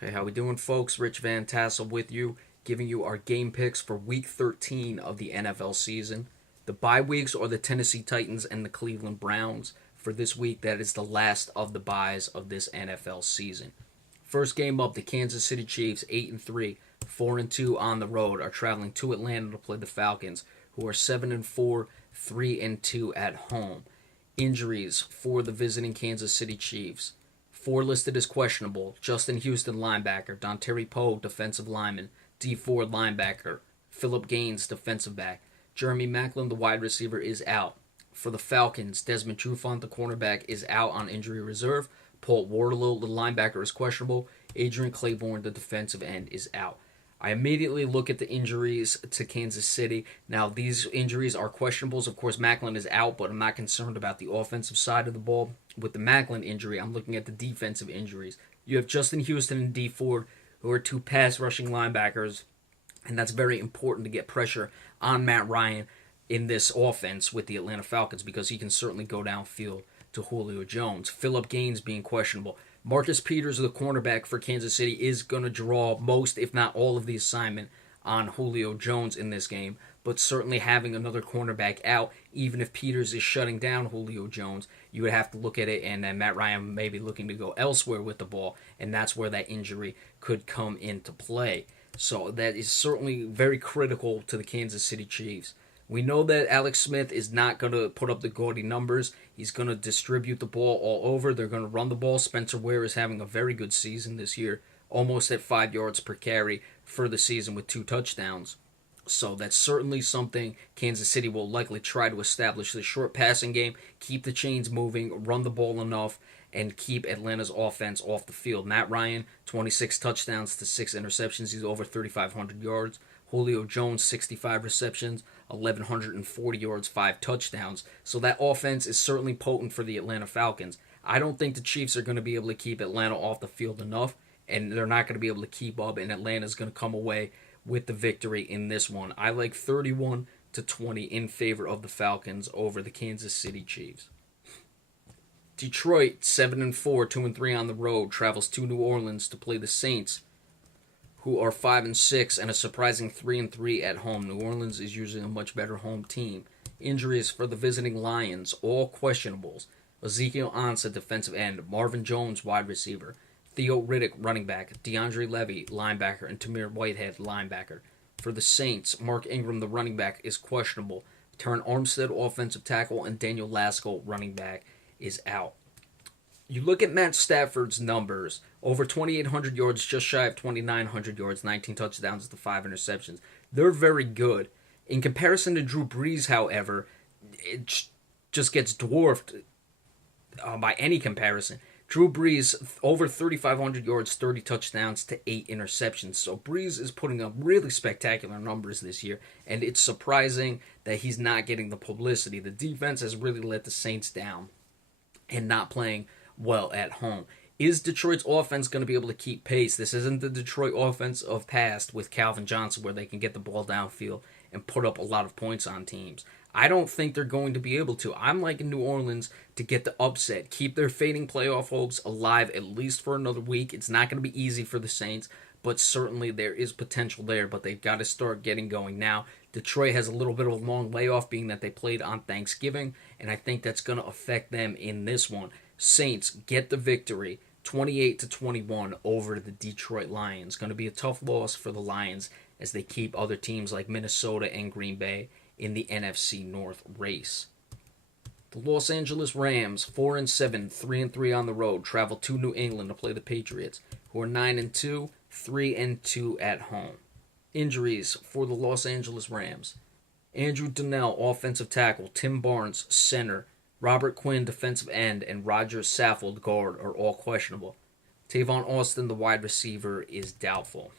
Okay, how we doing, folks? Rich Van Tassel with you, giving you our game picks for Week 13 of the NFL season. The bye weeks are the Tennessee Titans and the Cleveland Browns. For this week, that is the last of the byes of this NFL season. First game up, the Kansas City Chiefs, 8-3, 4-2 on the road, are traveling to Atlanta to play the Falcons, who are 7-4, 3-2 at home. Injuries for the visiting Kansas City Chiefs. Four listed as questionable: Justin Houston, linebacker; Dontari Poe, defensive lineman; D Ford, linebacker; Philip Gaines, defensive back; Jeremy Maclin, the wide receiver, is out. For the Falcons, Desmond Trufant, the cornerback, is out on injury reserve. Paul Wardlow, the linebacker, is questionable. Adrian Claiborne, the defensive end, is out. I immediately look at the injuries to Kansas City. Now, these injuries are questionables. Of course, Maclin is out, but I'm not concerned about the offensive side of the ball. With the Maclin injury, I'm looking at the defensive injuries. You have Justin Houston and D Ford, who are two pass rushing linebackers, and that's very important to get pressure on Matt Ryan in this offense with the Atlanta Falcons, because he can certainly go downfield to Julio Jones. Philip Gaines being questionable. Marcus Peters, the cornerback for Kansas City, is going to draw most, if not all, of the assignment on Julio Jones in this game, but certainly having another cornerback out, even if Peters is shutting down Julio Jones, you would have to look at it, and then Matt Ryan may be looking to go elsewhere with the ball, and that's where that injury could come into play. So that is certainly very critical to the Kansas City Chiefs. We know that Alex Smith is not going to put up the gaudy numbers. He's going to distribute the ball all over. They're going to run the ball. Spencer Ware is having a very good season this year, almost at 5 yards per carry for the season with 2 touchdowns. So that's certainly something Kansas City will likely try to establish: the short passing game, keep the chains moving, run the ball enough, and keep Atlanta's offense off the field. Matt Ryan, 26 touchdowns to 6 interceptions. He's over 3,500 yards. Julio Jones, 65 receptions, 1,140 yards, 5 touchdowns. So that offense is certainly potent for the Atlanta Falcons. I don't think the Chiefs are going to be able to keep Atlanta off the field enough, and they're not going to be able to keep up, and Atlanta's going to come away with the victory in this one. I like 31-20 in favor of the Falcons over the Kansas City Chiefs. Detroit, 7-4, 2-3 on the road, travels to New Orleans to play the Saints, who are 5-6 and a surprising 3-3 at home. New Orleans is usually a much better home team. Injuries for the visiting Lions, all questionables: Ezekiel Ansah, defensive end; Marvin Jones, wide receiver; Theo Riddick, running back; DeAndre Levy, linebacker; and Tamir Whitehead, linebacker. For the Saints, Mark Ingram, the running back, is questionable. Terron Armstead, offensive tackle; and Daniel Lasco, running back, is out. You look at Matt Stafford's numbers: over 2,800 yards, just shy of 2,900 yards, 19 touchdowns to 5 interceptions. They're very good. In comparison to Drew Brees, however, it just gets dwarfed by any comparison. Drew Brees, over 3,500 yards, 30 touchdowns to 8 interceptions. So Brees is putting up really spectacular numbers this year, and it's surprising that he's not getting the publicity. The defense has really let the Saints down and not playing well at home. Is Detroit's offense going to be able to keep pace? This isn't the Detroit offense of past with Calvin Johnson, where they can get the ball downfield and put up a lot of points on teams. I don't think they're going to be able to. I'm liking New Orleans to get the upset, keep their fading playoff hopes alive at least for another week. It's not going to be easy for the Saints, but certainly there is potential there, but they've got to start getting going now. Detroit has a little bit of a long layoff, being that they played on Thanksgiving, and I think that's going to affect them in this one. Saints get the victory, 28-21 over the Detroit Lions. Going to be a tough loss for the Lions as they keep other teams like Minnesota and Green Bay in the NFC North race. The Los Angeles Rams, 4-7, 3-3 on the road, travel to New England to play the Patriots, who are 9-2, 3-2 at home. Injuries for the Los Angeles Rams: Andrew Donnell, offensive tackle; Tim Barnes, center; Robert Quinn, defensive end; and Roger Saffold, guard, are all questionable. Tavon Austin, the wide receiver, is doubtful.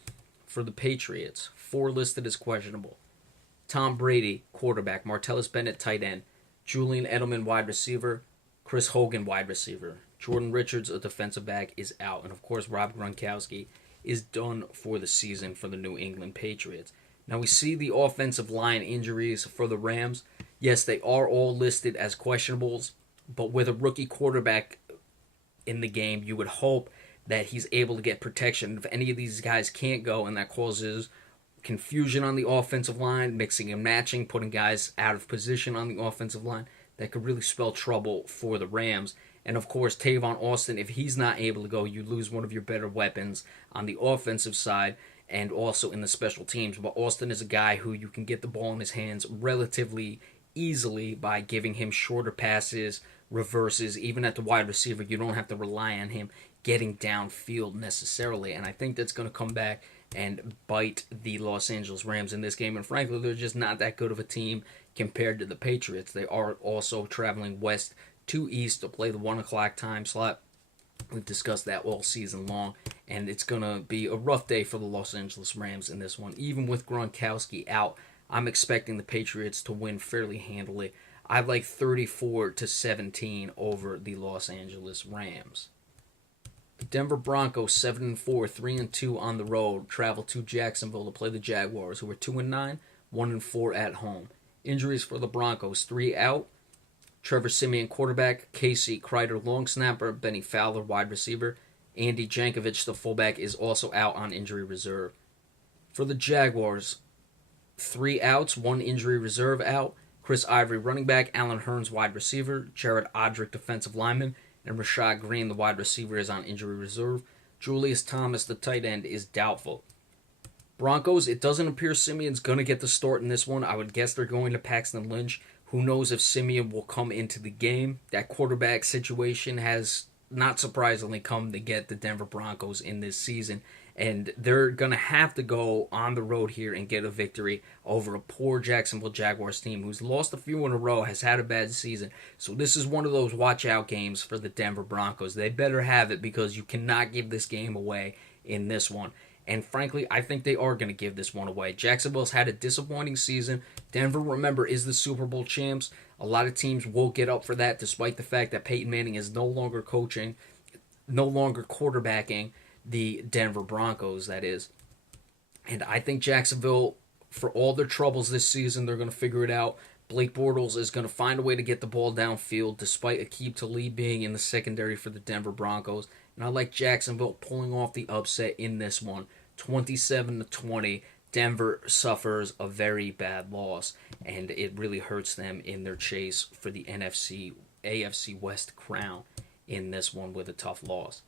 For the Patriots, 4 listed as questionable: Tom Brady, quarterback; Martellus Bennett, tight end; Julian Edelman, wide receiver; Chris Hogan, wide receiver; Jordan Richards, a defensive back, is out; and of course Rob Gronkowski is done for the season for the New England Patriots. Now we see the offensive line injuries for the Rams. Yes, they are all listed as questionables, but with a rookie quarterback in the game, you would hope that he's able to get protection. If any of these guys can't go, and that causes confusion on the offensive line, mixing and matching, putting guys out of position on the offensive line, that could really spell trouble for the Rams. And of course, Tavon Austin, if he's not able to go, you lose one of your better weapons on the offensive side and also in the special teams. But Austin is a guy who you can get the ball in his hands relatively easily by giving him shorter passes, reverses, even at the wide receiver. You don't have to rely on him getting downfield necessarily. And I think that's going to come back and bite the Los Angeles Rams in this game. And frankly, they're just not that good of a team compared to the Patriots. They are also traveling west to east to play the 1 o'clock time slot. We've discussed that all season long, and it's going to be a rough day for the Los Angeles Rams in this one. Even with Gronkowski out, I'm expecting the Patriots to win fairly handily. I like 34-17 over the Los Angeles Rams. The Denver Broncos, 7-4, 3-2 on the road, travel to Jacksonville to play the Jaguars, who are 2-9, 1-4 at home. Injuries for the Broncos: 3 out. Trevor Siemian, quarterback; Casey Kreider, long snapper; Benny Fowler, wide receiver; Andy Jankovic, the fullback, is also out on injury reserve. For the Jaguars, 3 outs, 1 injury reserve out. Chris Ivory, running back; Alan Hearns, wide receiver; Jared Odrick, defensive lineman; and Rashad Green, the wide receiver, is on injury reserve. Julius Thomas, the tight end, is doubtful. Broncos, it doesn't appear Simeon's going to get the start in this one. I would guess they're going to Paxton Lynch. Who knows if Simeon will come into the game. That quarterback situation has, not surprisingly, come to get the Denver Broncos in this season. And they're going to have to go on the road here and get a victory over a poor Jacksonville Jaguars team who's lost a few in a row, has had a bad season. So this is one of those watch-out games for the Denver Broncos. They better have it because you cannot give this game away in this one. And frankly, I think they are going to give this one away. Jacksonville's had a disappointing season. Denver, remember, is the Super Bowl champs. A lot of teams will get up for that despite the fact that Peyton Manning is no longer coaching, no longer quarterbacking the Denver Broncos, that is. And I think Jacksonville, for all their troubles this season, they're going to figure it out. Blake Bortles is going to find a way to get the ball downfield despite Aqib Talib being in the secondary for the Denver Broncos. And I like Jacksonville pulling off the upset in this one. 27-20. Denver suffers a very bad loss, and it really hurts them in their chase for the AFC West crown in this one with a tough loss.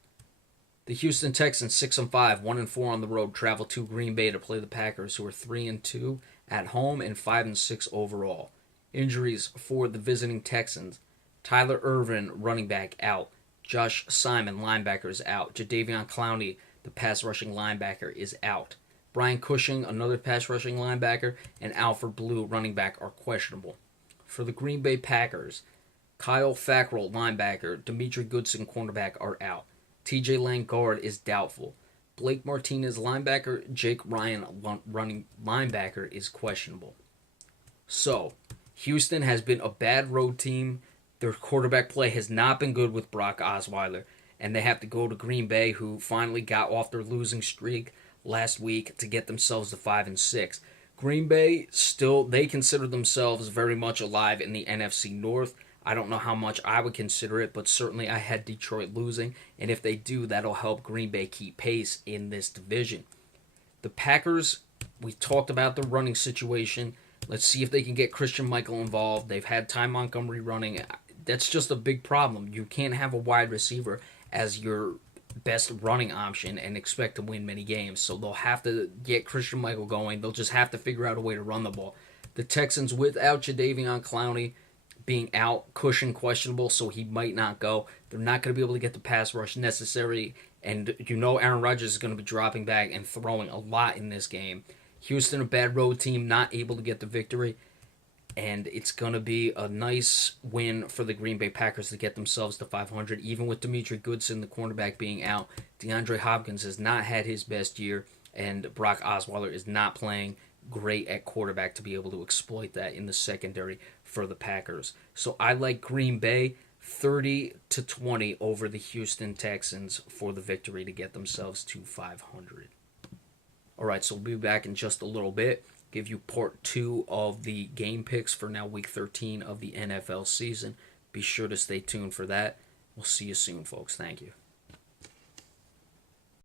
The Houston Texans, 6-5, 1-4 on the road, travel to Green Bay to play the Packers, who are 3-2 at home and 5-6 overall. Injuries for the visiting Texans: Tyler Ervin, running back, out. Josh Simon, linebacker, is out. Jadeveon Clowney, the pass rushing linebacker, is out. Brian Cushing, another pass rushing linebacker, and Alfred Blue, running back, are questionable. For the Green Bay Packers, Kyle Fackrell, linebacker, Demetri Goodson, cornerback, are out. TJ Lang, guard, is doubtful. Blake Martinez, linebacker; Jake Ryan, running linebacker, is questionable. So, Houston has been a bad road team. Their quarterback play has not been good with Brock Osweiler, and they have to go to Green Bay, who finally got off their losing streak last week to get themselves to 5-6. Green Bay, still, they consider themselves very much alive in the NFC North. I don't know how much I would consider it, but certainly I had Detroit losing, and if they do, that'll help Green Bay keep pace in this division. The Packers, we talked about the running situation. Let's see if they can get Christian Michael involved. They've had Ty Montgomery running. That's just a big problem. You can't have a wide receiver as your best running option and expect to win many games. So they'll have to get Christian Michael going. They'll just have to figure out a way to run the ball. The Texans, without Jadeveon Clowney being out, Cushing questionable, so he might not go. They're not going to be able to get the pass rush necessary, and you know Aaron Rodgers is going to be dropping back and throwing a lot in this game. Houston, a bad road team, not able to get the victory. And it's going to be a nice win for the Green Bay Packers to get themselves to 500, even with Demetri Goodson, the cornerback, being out. DeAndre Hopkins has not had his best year, and Brock Osweiler is not playing great at quarterback to be able to exploit that in the secondary for the Packers. So I like Green Bay 30-20 over the Houston Texans for the victory to get themselves to 500. All right, so we'll be back in just a little bit. Give you part 2 of the game picks for now week 13 of the NFL season. Be sure to stay tuned for that. We'll see you soon, folks. Thank you.